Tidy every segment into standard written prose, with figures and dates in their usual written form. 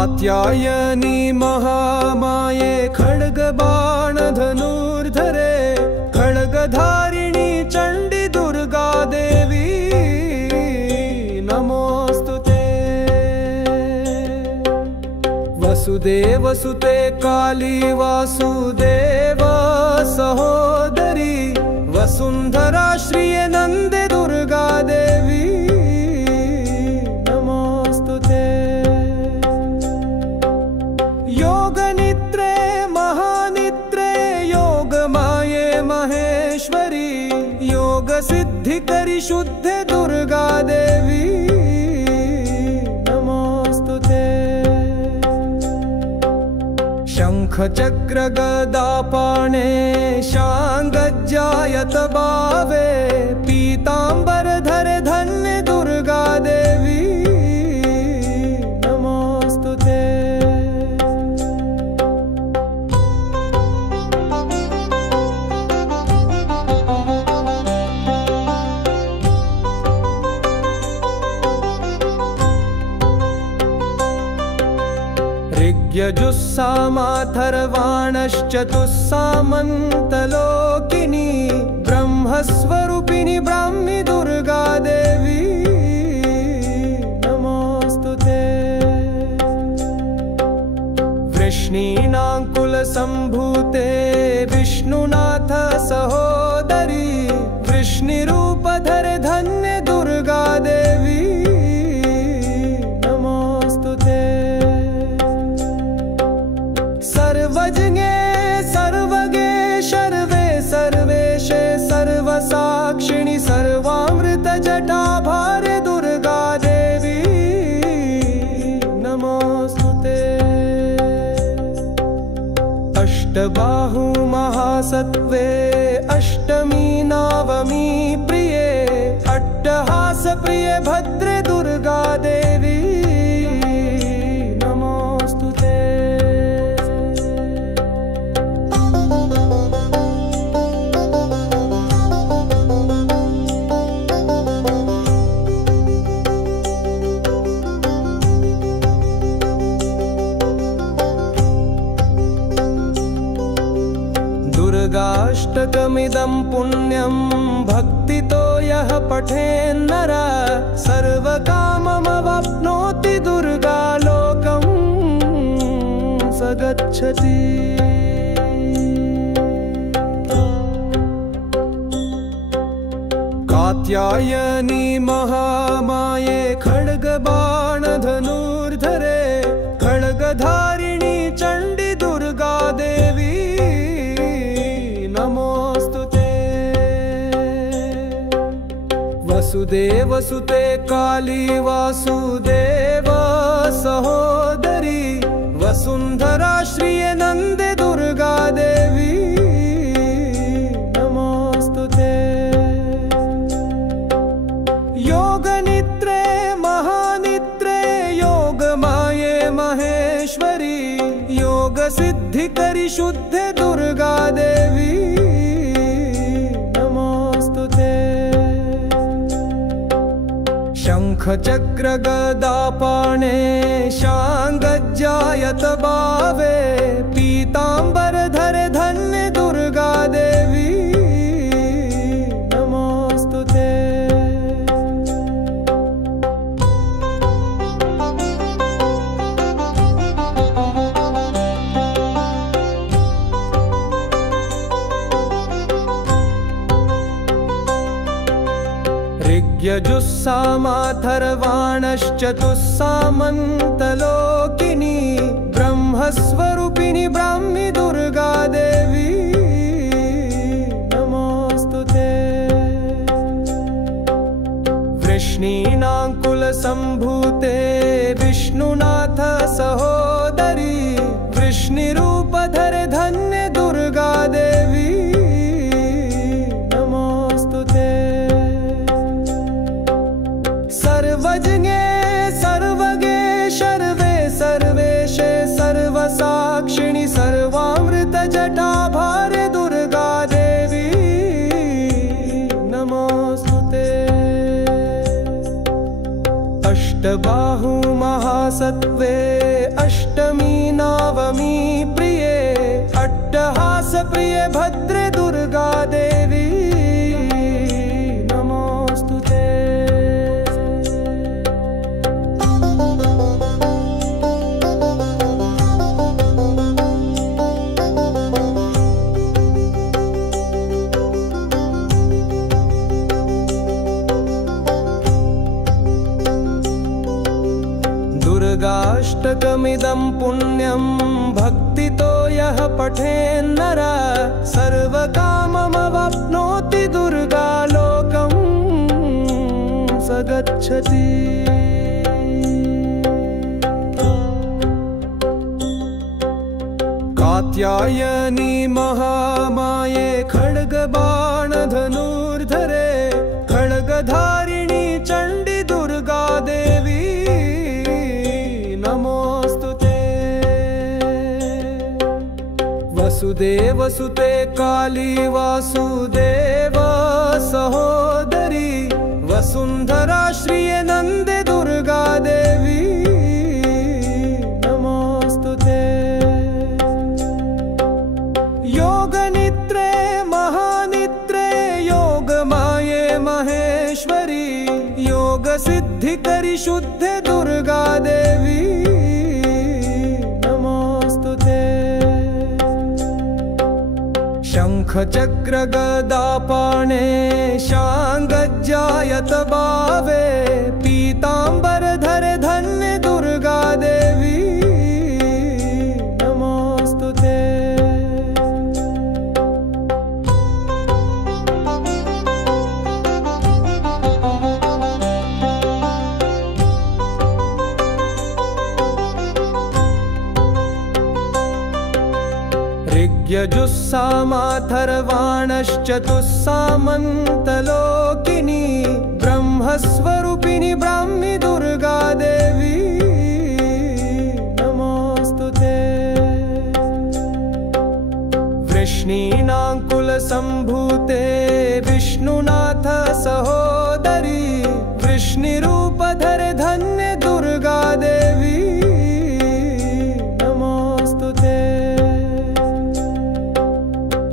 कात्यायनी महामाये खड्गबाण धनुर्धरे खड्गधारिणी चण्डी दुर्गा देवी नमोस्तुते। वसुदेव सुते काली वासुदेव सहोदरी वसुंधरा श्रिय नंदे दुर्गा देवी नमोस्तुते। योग निद्रे महानिद्रे योग माये महेश्वरी योग सिद्धि करी शुद्धे दुर्गा देवी नमोस्तुते। शंख चक्र गदा पाणे शांगज्जायत भावे पीतांबर धरे धन्य दुर्गा देवी नमोस्तुते। ऋग्यजुस्सामाथर्वाणश्चतुस्सामन्तलोकिनी ब्रह्मस्वरूपिणी ब्राह्मी दुर्गा देवी नमोस्तुते। वृष्णीनाङ्कुलसम्भूते विष्णुनाथ सहोदरी वृष्णिरूपधरे धन्य दुर्गा देवी नमोस्तुते। सर्वज्ञे सर्वगे सर्वे सर्वेशे सर्वसाक्षिणि सर्वामृत जटाभारे दुर्गा देवी नमोस्तुते। अष्टबाहु महासत्त्वे अष्टमी नवमी प्रिये अट्टहास प्रिये भद्रे दुर्गा देवी नमोस्तुते। दुर्गाष्टकमिदं पुण्यं भक्तितो यः पठेन्नरः सर्वकाममवाप्नोति दुर्गा लोकं स गच्छति। कात्यायनी महामाये खड्गबाण धनुर्धरे खड्गधारिणी चण्डी दुर्गा देवी नमोस्तुते। वसुदेव सुते काली वासुदेव सहोदरी वसुंधरा श्रिय नंदे दुर्गा देवी नमोस्तुते। योग निद्रे महानिद्रे योग माये महेश्वरी योग सिद्धि करी शुद्धे दुर्गा देवी नमोस्तुते। शंख चक्र गदा पाणे शांगज्जायत भावे पीतांबर धरे धन्य दुर्गा देवी नमोस्तुते। ऋग्यजुस्सामाथर्वाणश्चतुस्सामन्तलोकिनी ब्रह्मस्वरूपिणी ब्राह्मी दुर्गा देवी नमोस्तुते। वृष्णीनाङ्कुलसम्भूते विष्णुनाथ सहोदरी वृष्णिरूपधरे धन्य दुर्गा देवी नमोस्तुते। सर्वज्ञे सर्वगे सर्वे सर्वेशे सर्वसाक्षिणि सर्वामृत जटाभारे दुर्गा देवी नमोस्तुते। अष्टबाहु महासत्त्वे अष्टमी नवमी प्रिये अट्टहास प्रिये भद्रे दुर्गा देवी नमोस्तुते। दुर्गाष्टकमिदं पुण्यं भक्तितो यः पठेन्नरः सर्वकाममवाप्नोति दुर्गालोकं स गच्छति। कात्यायनी महामाये खड्गबाणधनुर्धरे खड्गधारिणी चण्डी दुर्गा देवी नमोस्तुते। वसुदेवसुते काली वासुदेव सहोदरी वसुन्धरा श्रिये नन्दे दुर्गा देवी नमोस्तुते। योगनिद्रे महानिद्रे योगमाये महेश्वरी योगसिद्धिकरि शुद्धे दुर्गा देवी नमोस्तुते। शङ्खचक्र गदापाणे शाङ्गज्जायत भावे पीताम्बरधरे धन्ये दुर्गा देवी नमोस्तुते। ऋग्यजुस्सामाथर्वाणश्चतुस्सामन्तलोकिनी ब्रह्मस्वरूपिणी ब्राह्मी दुर्गा देवी नमोस्तुते। वृष्णीनाङ्कुलसम्भूते विष्णुनाथ सहोदरी वृष्णिरूपधरे धन्ये दुर्गा देवी नमोस्तुते।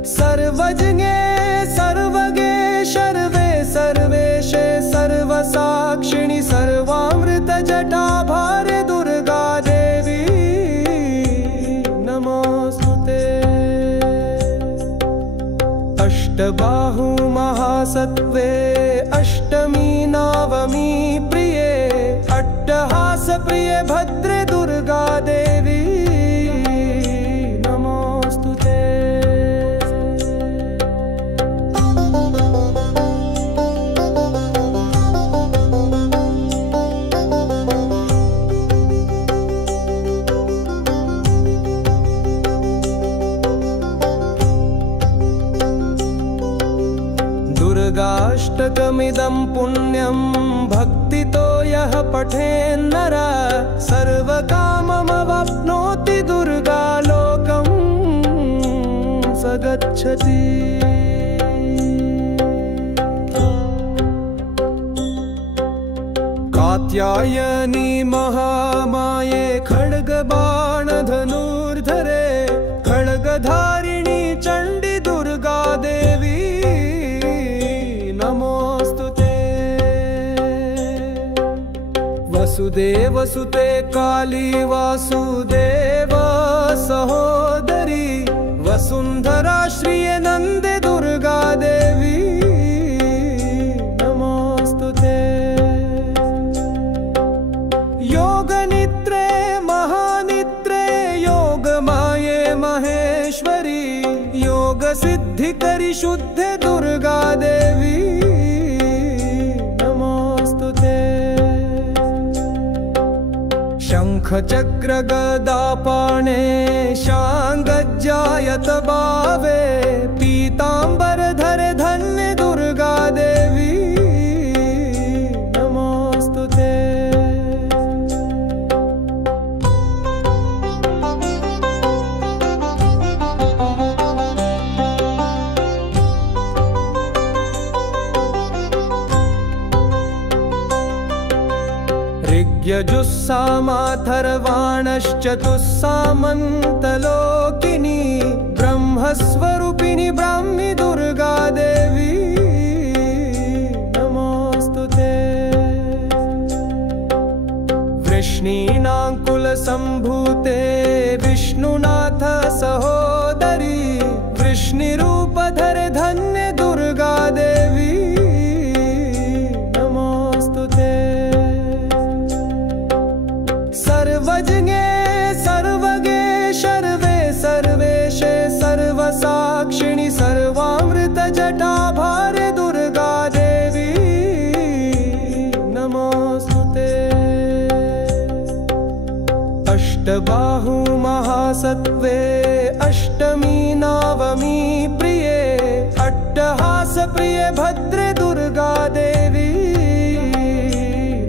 सर्वज्ञे सर्वगे शर्वे सर्वेशे सर्वसाक्षिणि सर्वामृत जटाभारे दुर्गा देवी नमोस्तुते। अष्टबाहु महासत्त्वे अष्टमी नवमी प्रिये अट्टहास प्रिये भद्रे दुर्गा देवी नमोस्तुते। दुर्गाष्टकमिदं पुण्यं भक्तितो यः पठेन्नरः सर्वकाममवाप्नोति दुर्गालोकं स गच्छति। कात्यायनी महामाये खड्गबाणधनुर्धरे खड्गधारिणी चण्डी दुर्गा देवी नमोस्तुते। वसुदेवसुते काली वासुदेव सहोदरी वसुन्धरा श्रिये नन्दे दुर्गा देवी नमोस्तुते। योगनिद्रे महानिद्रे योगमाये महेश्वरी योगसिद्धिकरि शुद्धे दुर्गा देवी नमोस्तुते। शङ्खचक्र गदापाणे शाङ्गज्जायत भावे पीताम्बरधरे धन्ये दुर्गा देवी नमोस्तुते। ऋग्यजुस्सामाथर्वाणश्चतुस्सामन्तलोकिनी ब्रह्मस्वरूपिणी ब्राह्मी दुर्गा देवी नमोऽस्तुते। वृष्णीनाङ्कुलसम्भूते विष्णुनाथ सहोदरी वृष्णिरूपधरे धन्य दुर्गा देवी नमोऽस्तुते। सर्वज्ञे सर्वगे शर्वे सर्वेशे सर्वसाक्षिणि सर्वामृतजटाभारे दुर्गा देवी नमोऽस्तुते। अष्टबाहु महासत्त्वे अष्टमी नवमी प्रिये अट्टहास प्रिये भद्रे दुर्गा देवी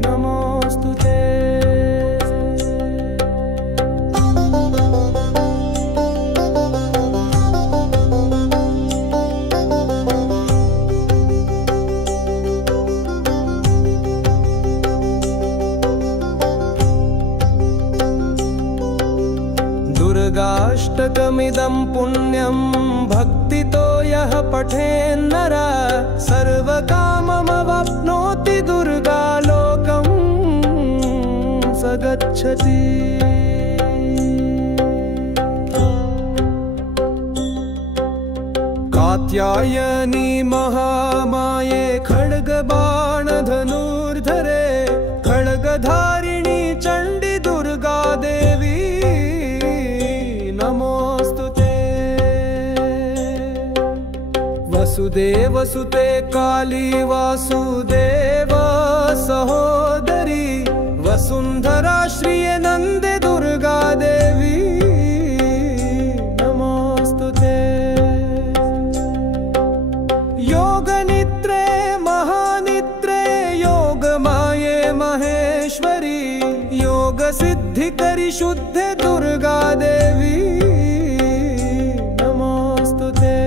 नमोऽस्तुते। दुर्गाष्टकमिदं पुण्यं भक्तितो यः पठेन्नरः सर्वकाममवाप्नोति दुर्गा लोकं स गच्छति। कात्यायनी महामाये खड्गबाणधनुर्धरे खड्गधारिणी चण्डी दुर्गा देवी नमोऽस्तुते। वसुदेवसुते काली वासुदेव सहोदरी वसुन्धरा श्रिये नन्दे दुर्गा देवी नमोऽस्तुते। योगनिद्रे महानिद्रे योगमाये महेश्वरी योगसिद्धिकरि शुद्धे दुर्गा देवी नमोऽस्तुते।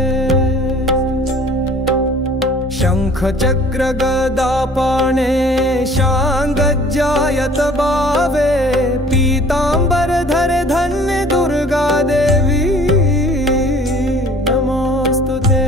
शङ्खचक्रगदापाणे शाङ्गज्जायत भावे पीताम्बरधरे धन्य दुर्गा देवी नमोऽस्तुते।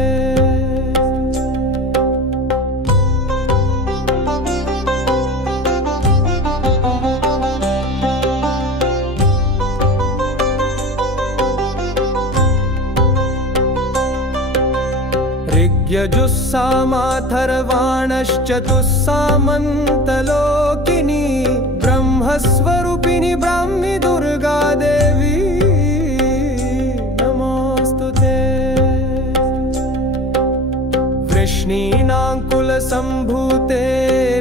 ऋग्यजुस्सामाथर्वाणश्चतुस्सामन्तलोकिनी ब्रह्मस्वरूपिणी ब्राह्मी दुर्गा देवी नमोऽस्तुते। वृष्णीनाङ्कुलसम्भूते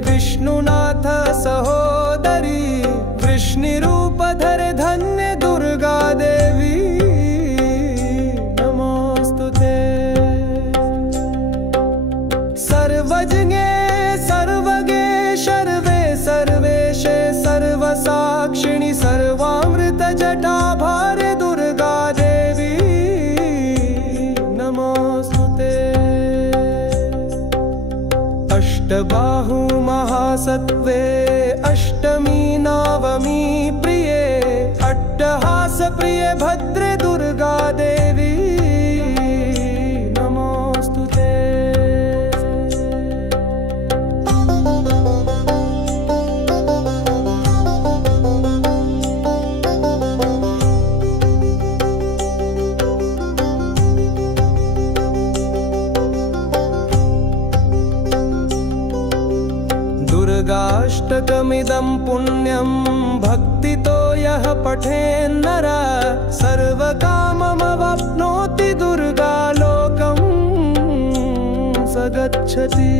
विष्णुनाथ सहोदरी वृष्णिरूपधरे धन्य दुर्गा देवी नमोऽस्तुते। सर्वज्ञे सर्वगे शर्वे सर्वेशे सर्वसाक्षिणि सर्वामृतजटाभारे दुर्गा देवी नमोऽस्तुते। अष्टबाहु महासत्त्वे अष्टमी नवमी प्रिये अट्टहास प्रिये भद्रे दुर्गा देवी नमोऽस्तुते। दुर्गाष्टकमिदं पुण्यं भक्तितो यः पठेन्नरः सर्वकाममवाप्नोति दुर्गा लोकं स गच्छति।